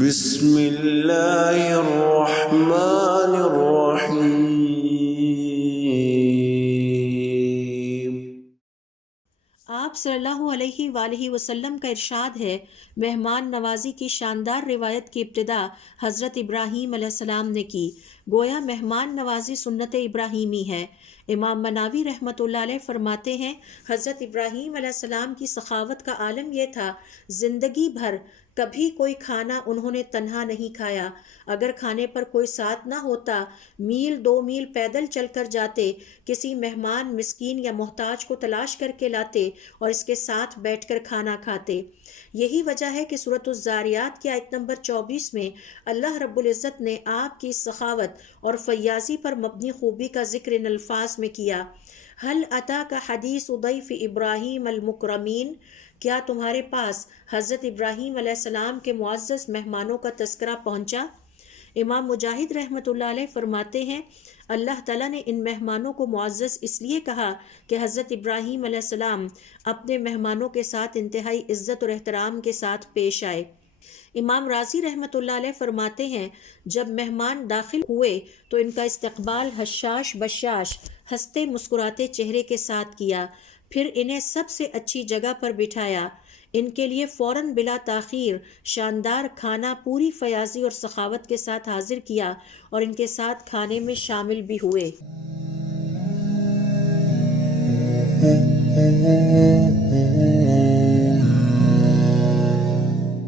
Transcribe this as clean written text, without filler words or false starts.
بسم اللہ الرحمن الرحیم۔ آپ صلی اللہ علیہ وآلہ وسلم کا ارشاد ہے، مہمان نوازی کی شاندار روایت کی ابتدا حضرت ابراہیم علیہ السلام نے کی، گویا مہمان نوازی سنت ابراہیمی ہے۔ امام مناوی رحمۃ اللہ علیہ فرماتے ہیں، حضرت ابراہیم علیہ السلام کی سخاوت کا عالم یہ تھا، زندگی بھر کبھی کوئی کھانا انہوں نے تنہا نہیں کھایا۔ اگر کھانے پر کوئی ساتھ نہ ہوتا، میل 2 میل پیدل چل کر جاتے، کسی مہمان مسکین یا محتاج کو تلاش کر کے لاتے اور اس کے ساتھ بیٹھ کر کھانا کھاتے۔ یہی وجہ ہے کہ سورۃ الذاریات کی آیت نمبر 24 میں اللہ رب العزت نے آپ کی سخاوت اور فیاضی پر مبنی خوبی کا ذکر ان الفاظ میں کیا، هل اتاک حدیث ضیف ابراہیم المکرمین، کیا تمہارے پاس حضرت ابراہیم علیہ السلام کے معزز مہمانوں کا تذکرہ پہنچا؟ امام مجاہد رحمۃ اللہ علیہ فرماتے ہیں، اللہ تعالیٰ نے ان مہمانوں کو معزز اس لیے کہا کہ حضرت ابراہیم علیہ السلام اپنے مہمانوں کے ساتھ انتہائی عزت اور احترام کے ساتھ پیش آئے۔ امام راضی رحمۃ اللہ علیہ فرماتے ہیں، جب مہمان داخل ہوئے تو ان کا استقبال حشاش بشاش، ہنستے مسکراتے چہرے کے ساتھ کیا، پھر انہیں سب سے اچھی جگہ پر بٹھایا، ان کے لیے فوراً بلا تاخیر شاندار کھانا پوری فیاضی اور سخاوت کے ساتھ حاضر کیا اور ان کے ساتھ کھانے میں شامل بھی ہوئے۔